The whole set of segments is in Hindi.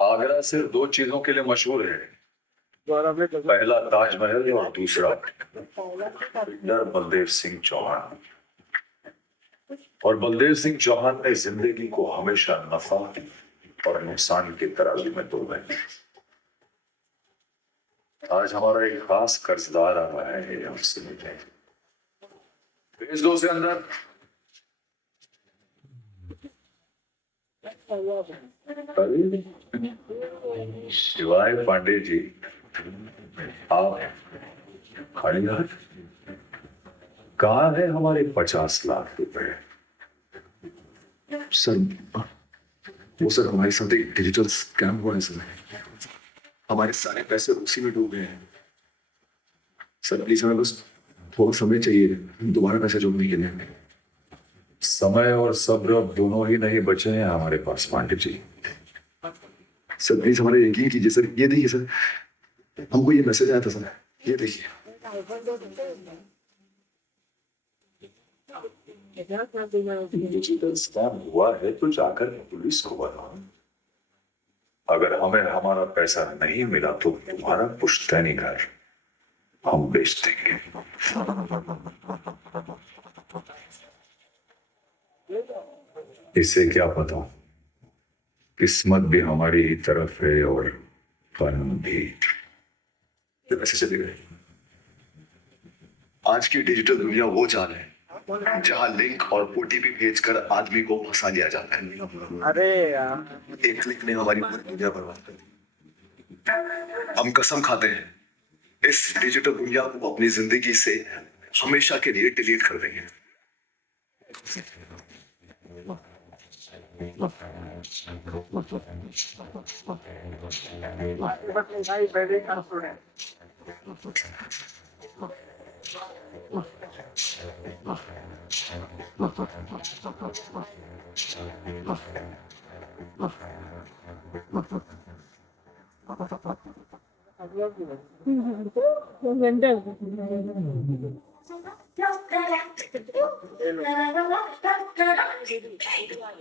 आगरा सिर्फ दो चीजों के लिए मशहूर है, पहला ताजमहल और दूसरा डर बलदेव सिंह चौहान। और बलदेव सिंह चौहान ने जिंदगी को हमेशा नफा और नुकसान की तराजू में तोला है। आज हमारा एक खास कर्जदार आ रहा है, हमसे मिलने। भेज दो उसे अंदर। शिवाय पांडे जी, आप खड़ी हाथ, कहाँ है हमारे 50 लाख रुपए? सर वो सर हमारे साथ एक डिजिटल स्कैम हुआ है सर। हमारे सारे पैसे उसी में डूब गए हैं सर। प्लीज हमें बस थोड़ा समय चाहिए दोबारा पैसे जोड़ने के लिए। समय और सब्र अब दोनों ही नहीं बचे हैं हमारे पास पांडे जी। सर प्लीज हमारे यकीन कीजिए सर। ये देखिए सर, हमको ये मैसेज आया था सर, ये देखिए। डिजिटल स्कैम हुआ है तो जाकर पुलिस को बताओ। अगर हमें हमारा पैसा नहीं मिला तो तुम्हारा पुश्तैनी घर हम बेच देंगे। इससे क्या पता, किस्मत भी हमारी ही तरफ है और कानून भी। पैसे चले गए। आज की डिजिटल दुनिया वो चाल है जहाँ लिंक और ओटीपी भेजकर आदमी को फंसा लिया जाता है। अरे यार, एक क्लिक ने हमारी पूरी दुनिया बर्बाद कर दी। हम कसम खाते हैं इस डिजिटल दुनिया को अपनी जिंदगी से हमेशा के लिए डिलीट कर देंगे।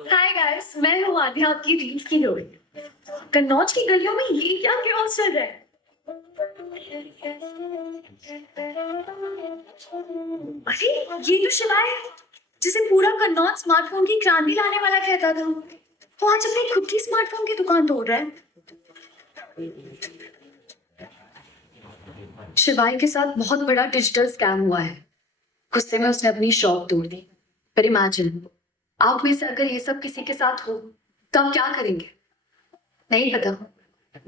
हाय गाइस, मैं हूँ आध्या, आपकी रील्स की हीरोइन। कन्नौज की गलियों में ये क्या chaos चल रहा है? अरे ये तो शिवाय है, जिसे पूरा कन्नौज स्मार्टफोन की क्रांति लाने वाला कहता था। वो आज अपनी खुद की स्मार्टफोन की दुकान तोड़ रहा है। शिवाय के साथ बहुत बड़ा डिजिटल स्कैम हुआ है। गुस्से में उसने अपनी शॉप तोड़ दी। पर इमेजिन, आप में से अगर ये सब किसी के साथ हो तो आप क्या करेंगे? नहीं पता?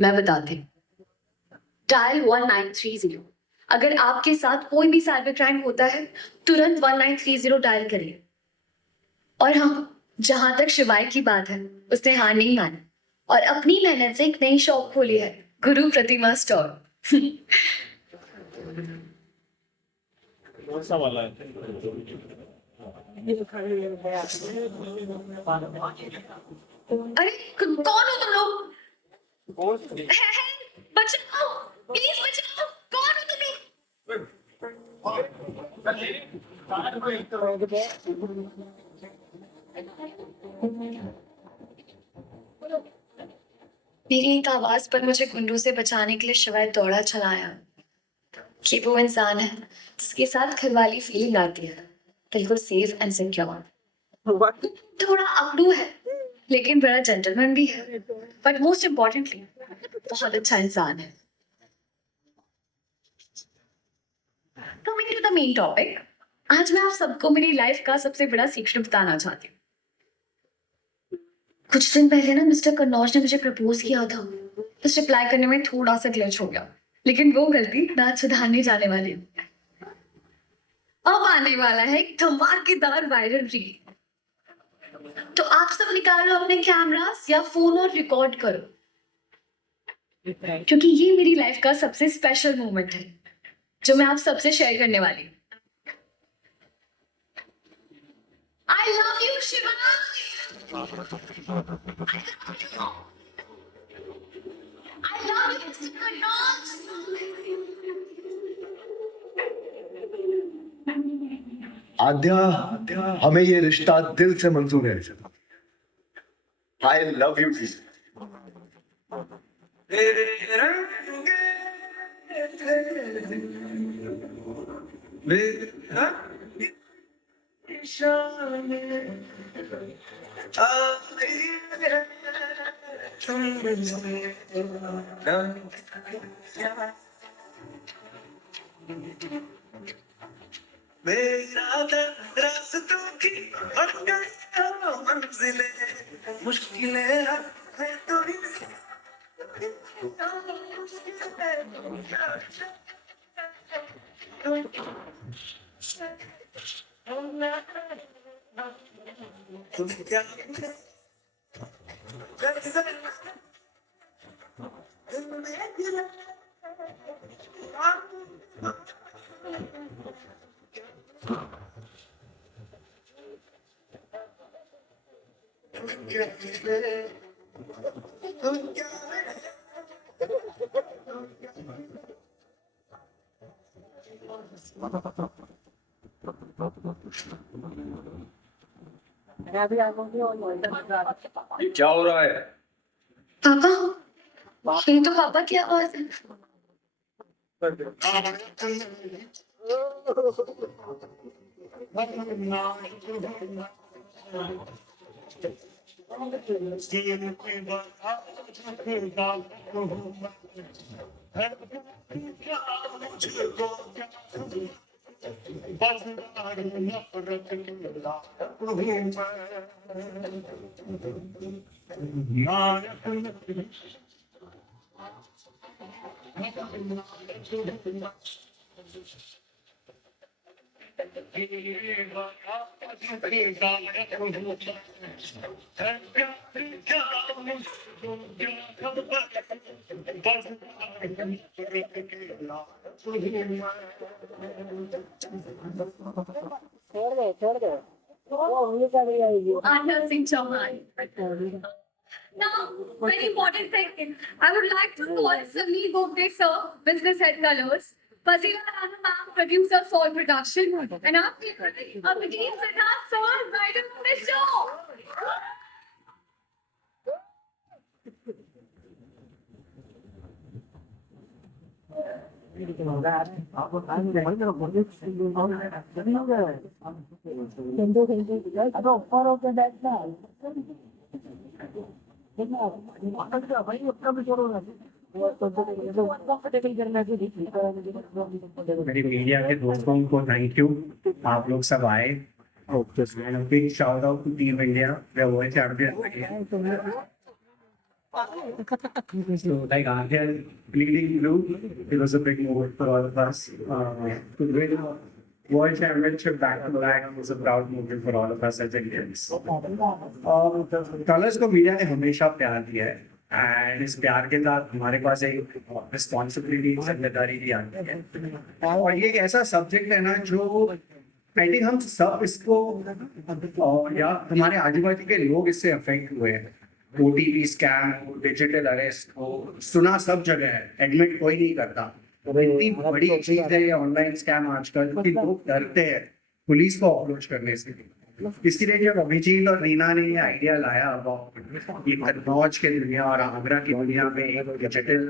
मैं बताती हूँ। डायल 1930। अगर आपके साथ कोई भी साइबर क्राइम होता है, तुरंत 1930 डायल करिए। और हाँ, जहां तक शिवाय की बात है, उसने हार नहीं माना और अपनी मेहनत से एक नई शॉप खोली है, गुरु प्रतिमा स्टोर। कौन सा वाला है? अरे कौन हो तुम लोग? कौन सा? बचाओ, प्लीज बचाओ। कौन हो तुम लोग? मेरी एक आवाज पर मुझे गुंडों से बचाने के लिए शिवाय दौड़ा चलाया। कि वो इंसान है जिसके साथ घर वाली फीलिंग आती है, बिल्कुल सेफ एंड सिक्योर। थोड़ा अकड़ू है लेकिन बड़ा जेंटलमैन भी है, बट मोस्ट इम्पोर्टेंटली बहुत अच्छा इंसान है। Coming to the main topic, आज मैं आप सबको मेरी लाइफ का सबसे बड़ा सीक्रेट बताना चाहती हूँ। कुछ दिन पहले ना मिस्टर कन्नौज ने मुझे प्रपोज किया था। बस रिप्लाई करने में थोड़ा सा ग्लिच हो गया, लेकिन वो गलती मैं आज सुधारने जाने वाली हूँ। अब आने वाला है एक धमाकेदार वायरल रील, तो आप सब निकालो अपने कैमरास या फोन और रिकॉर्ड करो, क्योंकि ये मेरी लाइफ का सबसे स्पेशल मोमेंट है जो मैं आप सबसे शेयर करने वाली हूँ। I love you, Shiva. I love you, Mr. Kanoj. आद्या, हमें ये रिश्ता दिल से मंजूर है। I love you. मेरा रास्तों की मंजिलें मुश्किलें है तो तुम क्या ये क्या हो रहा है? पापा, ये तो पापा की आवाज है। Anna Singh Chauhan. Now, very important thing. I would like to call Sunil Gogde sir, Business Head Colors, Fazila Rana ma'am, producer Soul Production, and our favorite Abhijit Sinha sir, right on the show. मेरी मीडिया के दोस्तों को थैंक यू, आप लोग सब आए। Big shout out to team India, we world champion. So, like Arya bleeding blue, it was a big moment for all of us. To win a world championship back to back was a proud moment for all of us as Indians. Colours को मीडिया ने हमेशा प्यार दिया है, एंड इस प्यार के साथ हमारे पास एक रिस्पॉन्सिबिलिटी, जिम्मेदारी भी आती है। और ये एक ऐसा सब्जेक्ट है ना जो आई थिंक हम सब इसको या हमारे आजू बाजू के लोग इससे अफेक्ट हुए हैं। OTP स्कैम हो, डिजिटल अरेस्ट हो, सुना सब जगह है, एडमिट कोई नहीं करता। तो इतनी बड़ी चीज है ये ऑनलाइन स्कैम आजकल कि लोग डरते हैं पुलिस को अप्रोच करने से। इसके लिए जब अभिजीत और रीना ने ये आइडिया लाया ये कन्नौज के दुनिया और आगरा की दुनिया में एक डिजिटल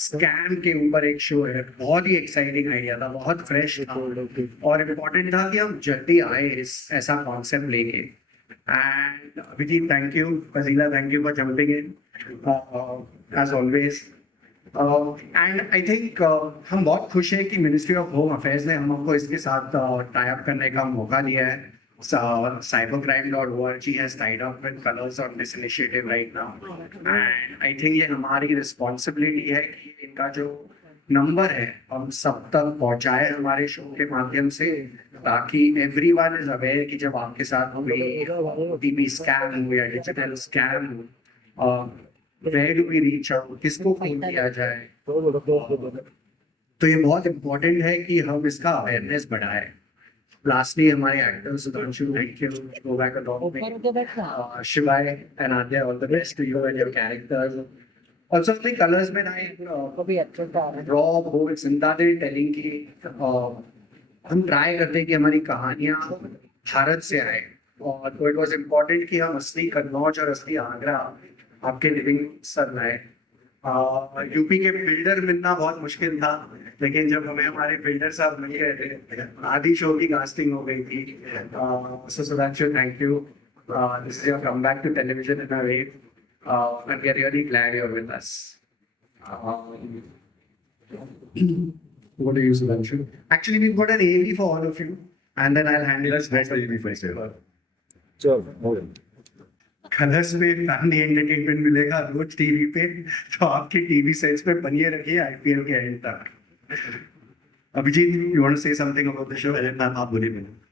स्कैम के ऊपर एक शो है, बहुत ही एक्साइटिंग आइडिया था, बहुत फ्रेश था और इम्पोर्टेंट था कि हम जल्दी आए इस ऐसा कॉन्सेप्ट लेके। And Abhijit, thank you. Fazila, thank you for jumping in, as always. And I think हम बहुत खुश हैं कि मिनिस्ट्री ऑफ होम अफेयर्स ने हमको इसके साथ टाई अप करने का मौका दिया है। So cybercrime.org has tied up with Colors on this initiative right now, and I think ये हमारी responsibility है कि इनका जो नंबर है हम सब तक पहुंचाए हमारे शो के माध्यम से, ताकि everyone is aware कि जब आपके साथ कोई टीवी स्कैम हो या डिजिटल स्कैम हो, where do we reach out, किसको फोन किया जाए। तो ये बहुत इम्पोर्टेंट है कि हम इसका अवेयरनेस बढ़ाएं। Lastly, हमारे actors Sudhanshu, thank you, go back a long way. Shivai and Adya, all the best to you and your characters. Also, the colors में ना raw bold जिंदा दिल टेलिंग की हम ट्राई करते हैं कि हमारी कहानियाँ भारत से आए, और तो इट वाज इम्पोर्टेंट कि हम असली कन्नौज और असली आगरा आपके लिविंग सर लाए। यूपी के बिल्डर मिलना बहुत मुश्किल था, लेकिन जब हमें हमारे बिल्डर साहब मिल गए थे, आधी शो की कास्टिंग हो गई थी। So Sudhanshu, thank you, this is your come back to television in a way, and we are really glad you are with us. What are you, Sudhanshu? Actually, we've got an AV for all of you, and then I'll handle Let's it. the AV first. Sure. Okay. Colours में फैमिली एंटरटेनमेंट मिलेगा रोज टीवी पे, तो आपके टीवी सेट्स पे बनिए रखिए आईपीएल के एंड तक। Abhijeet, you want to say something about the show? Ma'am आप बोलिए।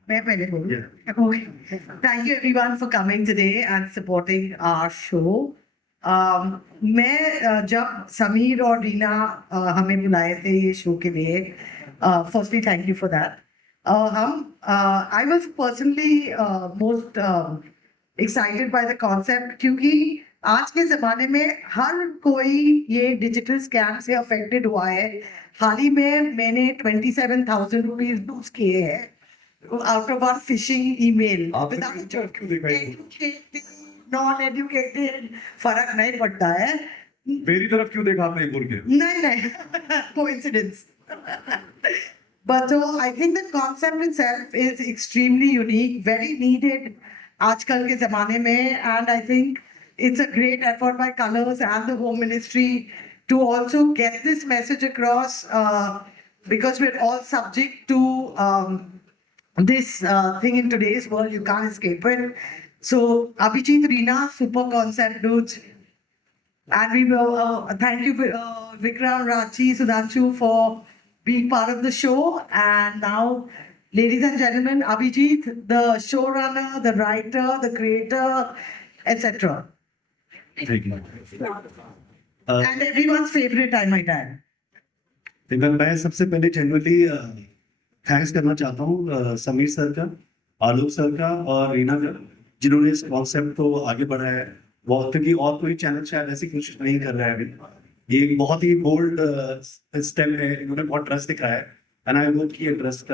मैं पहले बोलूं? Okay. Thank you everyone for coming today and supporting our show. मैं जब समीर और रीना हमें बुलाए थे ये शो के लिए, firstly thank you for that. I was personally most excited by the concept, क्योंकि आज के ज़माने में हर कोई ये डिजिटल स्कैम से अफेक्टेड हुआ है। हाल ही में मैंने 27,000 रुपीज लूज किए हैं out of our phishing email. Non educated फर्क नहीं पड़ता है। मेरी तरफ क्यों देखा आपने बोल के? नहीं coincidence. But so I think the concept itself is extremely unique, very needed आजकल के ज़माने में, and I think it's a great effort by Colors and the Home Ministry to also get this message across, because we're all subject to this thing in today's world. You can't escape it. So Abhijit, Reena, super concept dudes, and we will thank you Vikram, Rachi, Sudhanshu for being part of the show. And now, ladies and gentlemen, Abhijit, the showrunner, the writer, the creator, etc. Thank you. And everyone's favorite, I might add. मैं सबसे पहले जेन्युइनली थैंक्स करना चाहता हूँ समीर सर का, आलोक सर का और रीना का, जिन्होंने इस कॉन्सेप्ट को आगे बढ़ाया है बहुत, क्योंकि और कोई चैनल शायद ऐसी कोशिश नहीं कर रहा है अभी। ये एक बहुत ही बोल्ड स्टेप है, इन्होंने बहुत ट्रस्ट दिखाया है, एंड आई होप कि ये ट्रस्ट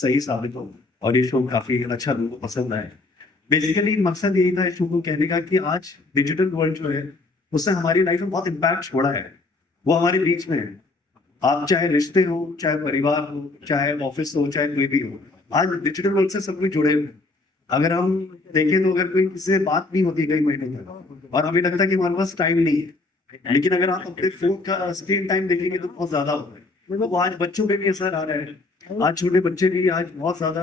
सही साबित हो और ये शो काफ़ी अच्छा लोगों को पसंद आए। बेसिकली मकसद यही था इस शो को कहने का कि आज डिजिटल वर्ल्ड जो है उससे हमारी लाइफ में बहुत इम्पैक्ट छोड़ा है, वो हमारे बीच में है। आप चाहे रिश्ते हो, चाहे परिवार हो, चाहे ऑफिस हो, चाहे कोई भी हो, आज डिजिटल वर्ल्ड से सब कुछ जुड़े हुए। अगर हम देखें तो अगर कोई किसी से बात नहीं होती कई महीनों तक और हमें लगता है कि हमारे पास टाइम नहीं है, लेकिन अगर आप अपने फोन का स्क्रीन टाइम देखेंगे तो बहुत ज्यादा होता है। मतलब आज बच्चों पे भी असर आ रहा है, आज छोटे बच्चे भी आज बहुत ज्यादा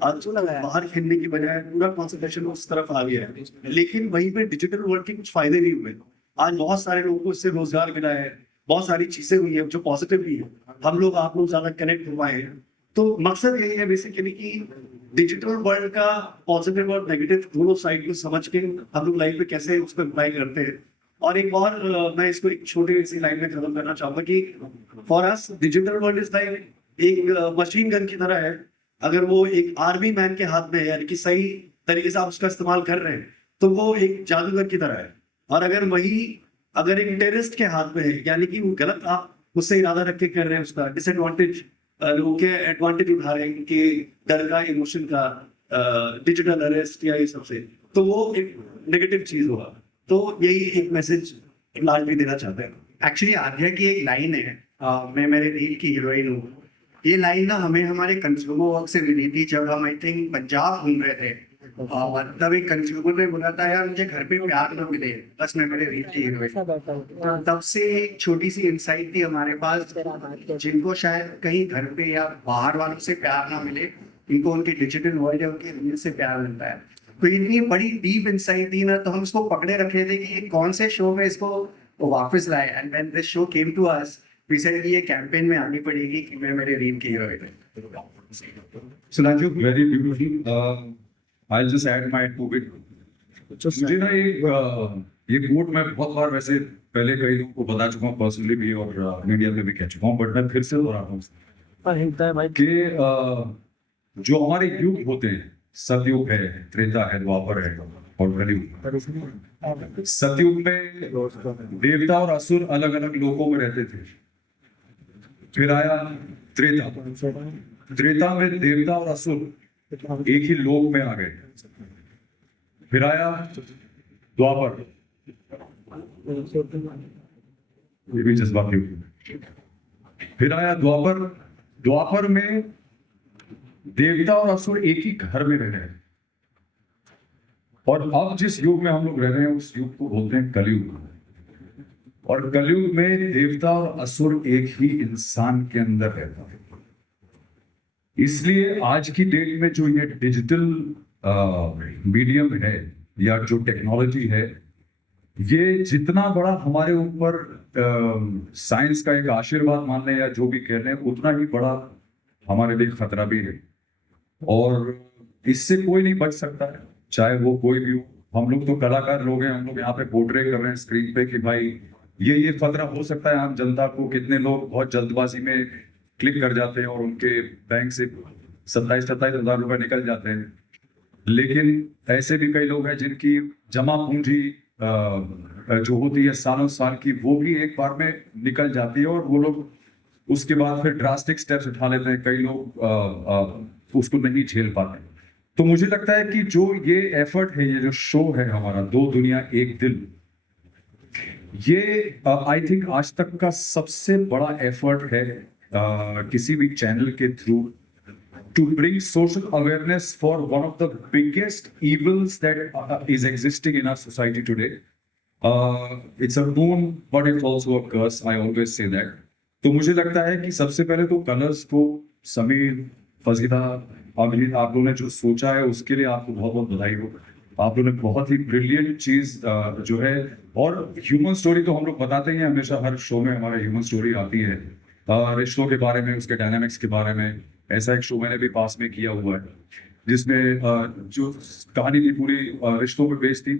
आज बाहर खेलने की बजाय पूरा कॉन्सेंट्रेशन उस तरफ आ गया है। लेकिन वहीं पे डिजिटल वर्ल्ड के कुछ फायदे भी हुए, आज बहुत सारे लोगों को इससे रोजगार मिला है, बहुत सारी चीजें हुई है जो पॉजिटिव भी है, हम लोग आप लोग ज्यादा कनेक्ट हो पाए हैं। तो मकसद यही है बेसिकली कि डिजिटल वर्ल्ड का पॉजिटिव और नेगेटिव दोनों साइड को समझ के हम लोग लाइफ में कैसे उसको अप्लाई करते हैं। और एक और मैं इसको एक छोटी सी लाइन में खत्म करना चाहूंगा कि for us digital world is like एक मशीन गन की तरह है। अगर वो एक आर्मी मैन के हाथ में है, यानी कि सही तरीके से आप उसका इस्तेमाल कर रहे हैं, तो वो एक जादूगर की तरह है। और अगर एक टेररिस्ट के हाथ में है, यानी कि वो गलत आप उससे इरादा रख के कर रहे हैं, उसका डिसएडवांटेज लोगों के एडवांटेज उठा रहे हैं कि डर का, इमोशन का, डिजिटल अरेस्ट या ये सबसे, तो वो एक नेगेटिव चीज होगा। तो यही एक मैसेज लाल भी देना चाहते हैं। एक्चुअली आद्या की एक लाइन है, मैं मेरे रील की हीरोइन हूँ, ये लाइन ना हमें हमारे कंज्यूमर वर्क से मिली थी जब हम आई थिंक पंजाब घूम रहे थे। मतलब एक कंज्यूमर ने बोला था यार मुझे घर पे प्यार ना मिले, बस मैं मेरे रील की हीरोइन। तब से एक छोटी सी इंसाइट थी हमारे पास, जिनको शायद कहीं घर पे या बाहर वालों से प्यार ना मिले, इनको उनके डिजिटल वर्ल्ड या उनके रील से प्यार मिलता है। तो इतनी बड़ी डीप इंसाइट थी ना, तो हम इसको पकड़े रखे थे कि ये कौन से शो में इसको वापस लाए। And when this show came to us, we said कि ये कैंपेन में आनी पड़ेगी कि मैं मेरे रील की heroine. Sunanshu, very beautiful. I just add my two bit. मुझे ना ये कोट मैं बहुत बार वैसे पहले कई लोगों को बता चुका हूँ पर्सनली भी, और मीडिया में भी कह चुका हूँ, बट मैं फिर से दोहराता हूँ कि जो हमारे युग होते हैं, सतयुग है, त्रेता है, द्वापर है और कलयुग। सतयुग में देवता और असुर अलग अलग लोकों में रहते थे। फिर आया त्रेता। त्रेता में देवता और असुर एक ही लोक में आ गए। फिर आया द्वापर, ये भी जज्बाती हुई। फिर आया द्वापर। द्वापर में देवता और असुर एक ही घर में रह रहे हैं। और अब जिस युग में हम लोग रह रहे हैं उस युग को बोलते हैं कलयुग। और कलयुग में देवता और असुर एक ही इंसान के अंदर रहता है। इसलिए आज की डेट में जो ये डिजिटल मीडियम है या जो टेक्नोलॉजी है, ये जितना बड़ा हमारे ऊपर साइंस का एक आशीर्वाद मान लें या जो भी कह रहे हैं, उतना ही बड़ा हमारे लिए खतरा भी है। और इससे कोई नहीं बच सकता है, चाहे वो कोई भी हो। हम लोग तो कलाकार लोग हैं, हम लोग यहाँ पे पोर्ट्रे कर रहे हैं स्क्रीन पे कि भाई ये खतरा हो सकता है आम जनता को। कितने लोग बहुत जल्दबाजी में क्लिक कर जाते हैं और उनके बैंक से 27-27 हज़ार रुपए निकल जाते हैं। लेकिन ऐसे भी कई लोग हैं जिनकी जमा पूंजी जो होती है सालों साल की, वो भी एक बार में निकल जाती है, और वो लोग उसके बाद फिर ड्रास्टिक स्टेप्स उठा लेते हैं। कई लोग उसको नहीं झेल पाते। तो मुझे लगता है कि जो ये एफर्ट है, ये जो शो है हमारा दो दुनिया एक दिल, ये आई थिंक आज तक का सबसे बड़ा एफर्ट है किसी भी चैनल के through to bring social awareness for one of the biggest evils that is existing in our society today. It's a boon, but it's also a curse. I always say that. तो मुझे लगता है कि सबसे पहले तो कलर्स को समीर, फजीला, अभिजीत, आप लोगों ने जो सोचा है उसके लिए आपको बहुत बहुत बधाई हो। आप लोगों ने बहुत ही ब्रिलियंट चीज जो है, और ह्यूमन स्टोरी तो हम लोग बताते ही हैं हमेशा, हर शो में हमारे ह्यूमन स्टोरी आती है, रिश्तों के बारे में, उसके डायनामिक्स के बारे में। ऐसा एक शो मैंने भी पास में किया हुआ है जिसमें जो कहानी की पूरी रिश्तों पे बेस्ड थी।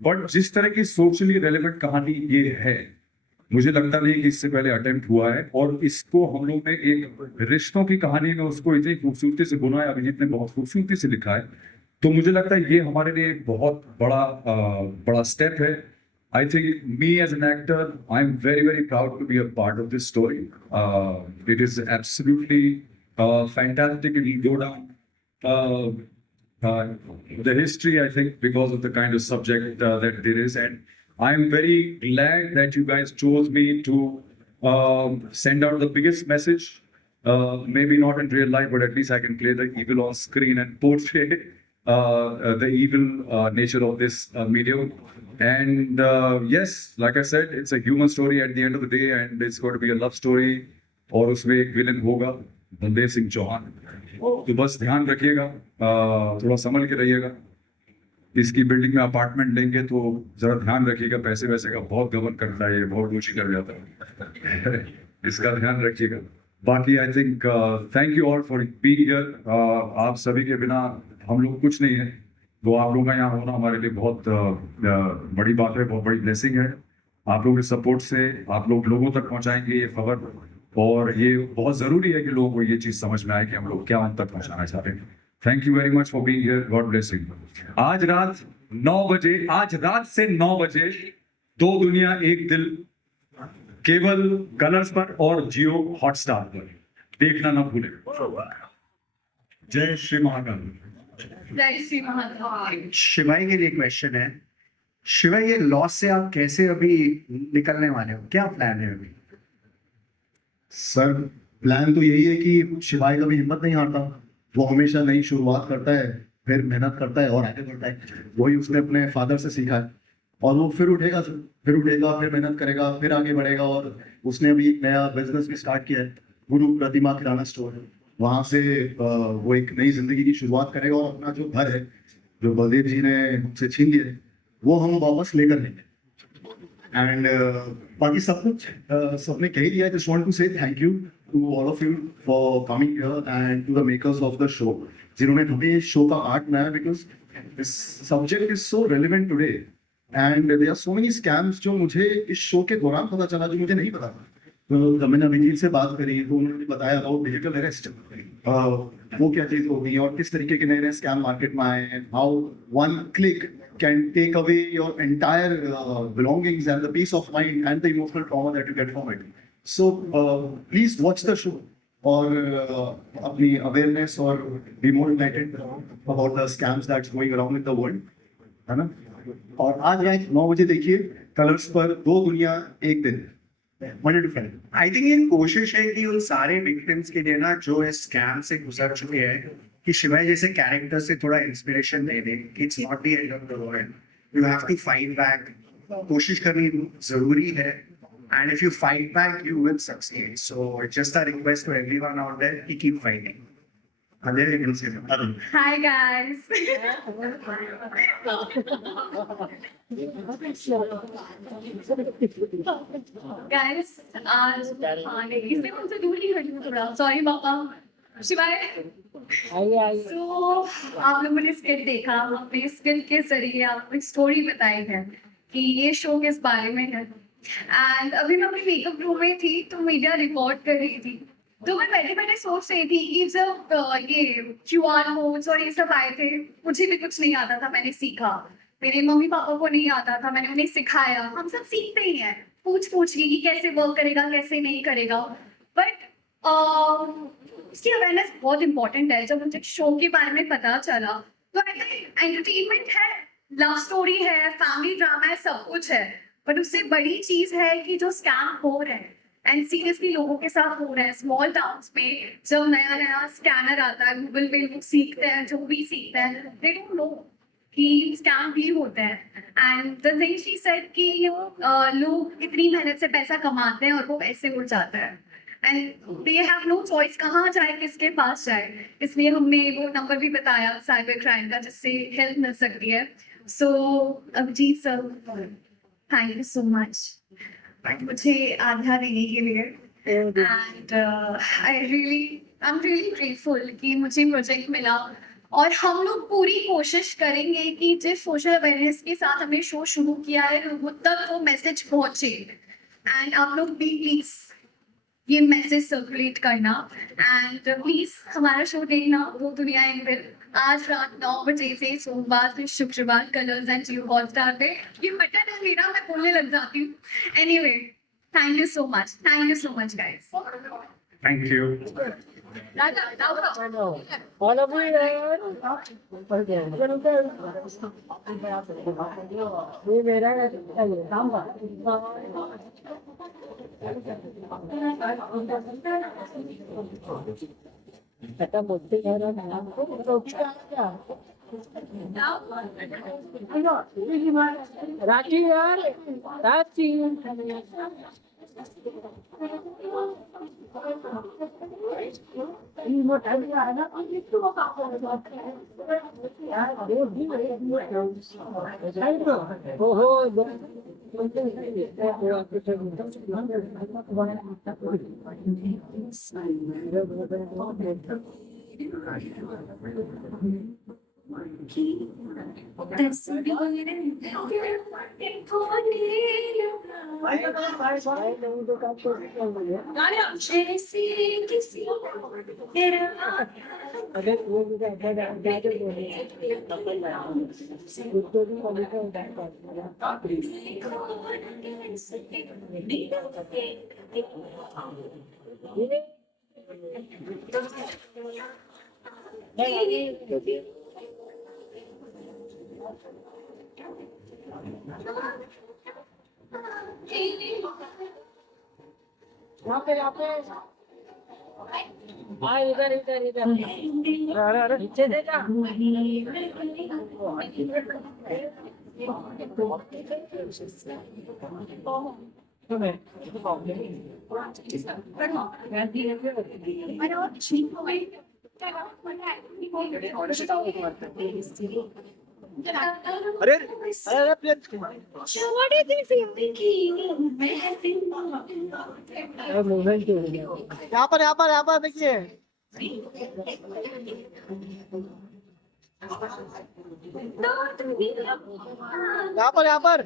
बट जिस तरह की सोशली रेलेवेंट कहानी ये है, मुझे लगता नहीं कि इससे पहले अटेम्प्ट हुआ है। और इसको हम लोग ने एक रिश्तों की कहानी में उसको इतनी खूबसूरती से बुना है, अभिजीत ने बहुत खूबसूरती से लिखा है। तो मुझे लगता है ये हमारे लिए एक बहुत बड़ा स्टेप है। I think me as an actor, I'm very, very proud to be a part of this story. It is absolutely fantastic. It will go down the history, I think, because of the kind of subject that there is. And I'm very glad that you guys chose me to send out the biggest message. Maybe not in real life, but at least I can play the evil on screen and portray the evil nature of this medium. And yes, like I said, it's a human story at the end of the day, and it's going to be a love story. और उसमें एक विलन होगा बलदेव सिंह चौहान। तो बस ध्यान रखिएगा, थोड़ा संभल के रहिएगा। इसकी बिल्डिंग में अपार्टमेंट लेंगे तो जरा ध्यान रखिएगा, पैसे वैसे का बहुत गबन करता है, ये बहुत रुचि कर जाता है। इसका ध्यान रखिएगा। बाकी I think thank you all for being here. आप सभी के बिना हम लोग कुछ नहीं है। वो आप लोगों का यहाँ होना हमारे लिए बहुत बड़ी बात है, बहुत बड़ी ब्लेसिंग है। आप लोगों के सपोर्ट से आप लोग लोगों तक पहुँचाएंगे ये खबर, और ये बहुत ज़रूरी है कि लोगों को ये चीज़ समझ में आए कि हम लोग क्या उन तक पहुँचाना चाहते हैं। Thank you very much for being here. God bless you. आज रात से 9 बजे दो दुनिया एक दिल केवल कलर्स पर और जियो हॉटस्टार पर देखना ना भूलें। जय श्री महाकाल। जय श्री महाकाल। शिवाई के लिए क्वेश्चन है। शिवाई, ये लॉस से आप कैसे अभी निकलने वाले हो? क्या प्लान है अभी? सर, प्लान तो यही है कि शिवाई कभी हिम्मत नहीं हारता। वो हमेशा नई शुरुआत करता है, फिर मेहनत करता है और आगे बढ़ता है। वही उसने अपने फादर से सीखा है, और वो फिर उठेगा, फिर मेहनत करेगा, फिर आगे बढ़ेगा। और उसने अभी एक नया बिजनेस भी स्टार्ट किया है, गुरु प्रतिमा किराना स्टोर है। वहाँ से वो एक नई जिंदगी की शुरुआत करेगा और अपना जो घर है जो बलदेव जी ने हमसे छीन लिया है, वो हम वापस लेकर लेंगे। एंड बाकी सब कुछ सबने कह ही दिया। Just want to say thank you to all of you for coming here and to the makers of the show, जिन्होंने हमें इस शो का आर्ट बनाया, because this subject is so relevant today and there are so many scams जो मुझे इस शो के दौरान पता चला, जो मुझे नहीं पता था। तो मैंने अभिजीत से बात करी तो उन्होंने बताया अबाउट डिजिटल अरेस्ट, वो क्या चीज़ होगी और किस तरीके के नए नए स्कैम मार्केट में आए हैं, how one click can take away your entire belongings and the peace of mind and the emotional trauma that you get from it. So please watch the show और अपनी awareness और be more enlightened about the scams that's going around in the world, है ना। और आज रात 9 बजे देखिए कलर्स पर, दो दुनिया एक दिन, Monday to Friday। I think ये कोशिश है कि उन सारे विक्टिम्स के लिए ना जो इस स्कैम से गुजर चुके हैं कि शिवाय जैसे कैरेक्टर से थोड़ा इंस्पिरेशन दे दे कि it's not the end of the world, you have to fight back. कोशिश करनी जरूरी है and if you fight back you will succeed. So just a request to everyone out there कि कीप फाइटिंग। अंधेरे के नीचे Hi guys. Guys, आज हाँ नहीं इसमें मुझसे दूर ही हटूँ थोड़ा, सॉरी पापा। शिवाय So, आप लोगों ने स्किट देखा, अपने स्किट के जरिए आपको एक स्टोरी बताई है कि ये शो किस बारे में है। एंड अभी मैं अपने मेकअप रूम में थी तो मीडिया रिकॉर्ड कर रही थी, तो मैं बैठे बैठे सोच रही थी कि जब ये QR कोड्स और ये सब आए थे, मुझे भी कुछ नहीं आता था, मैंने सीखा। मेरे मम्मी पापा को नहीं आता था, मैंने उन्हें सिखाया। हम सब सीखते ही हैं पूछ के कि कैसे वर्क करेगा कैसे नहीं करेगा, बट उसकी अवेयरनेस बहुत इंपॉर्टेंट है। जब मुझे शो के बारे में पता चला तो आई थिंक एंटरटेनमेंट है, लव स्टोरी है, फैमिली ड्रामा है, सब कुछ है, बट उससे बड़ी चीज है कि जो स्कैम हो रहे हैं एंड सीरियसली लोगों के साथ हो रहा है स्मॉल टाउन्स में। जब नया नया स्कैनर आता है गूगल पे, लोग सीखते हैं, जो भी सीखते हैं दे डोंट नो कि स्कैम भी होते हैं। And the thing she said कि लोग इतनी मेहनत से पैसा कमाते हैं और वो पैसे उड़ जाते हैं and they have no choice कहाँ जाए, किसके पास जाए। इसलिए हमने वो नंबर भी बताया साइबर क्राइम का जिससे हेल्प मिल सकती है। So Abhijeet sir, thank you so much मुझे आधा देने के लिए and I am really grateful कि मुझे प्रोजेक्ट मिला और हम लोग पूरी कोशिश करेंगे कि जिस सोशल अवेयरनेस के साथ हमने शो शुरू किया है लोगों तक वो मैसेज पहुंचे। एंड आप लोग भी प्लीज ये मैसेज सर्कुलेट करना एंड प्लीज हमारा शो देखना, वो दुनिया इन दिन आज रात 9 बजे से सोमवार से शुक्रवार कलर्स एंड जियो हॉटस्टार पे। ये बटन है मेरा, मैं बोलने लग जाती हूँ। Anyway, thank you so much guys. Thank you. Ranchi यार, रांची इधर नीचे दे जा। अरे अरे प्लीज यहाँ पर देखिए यहाँ पर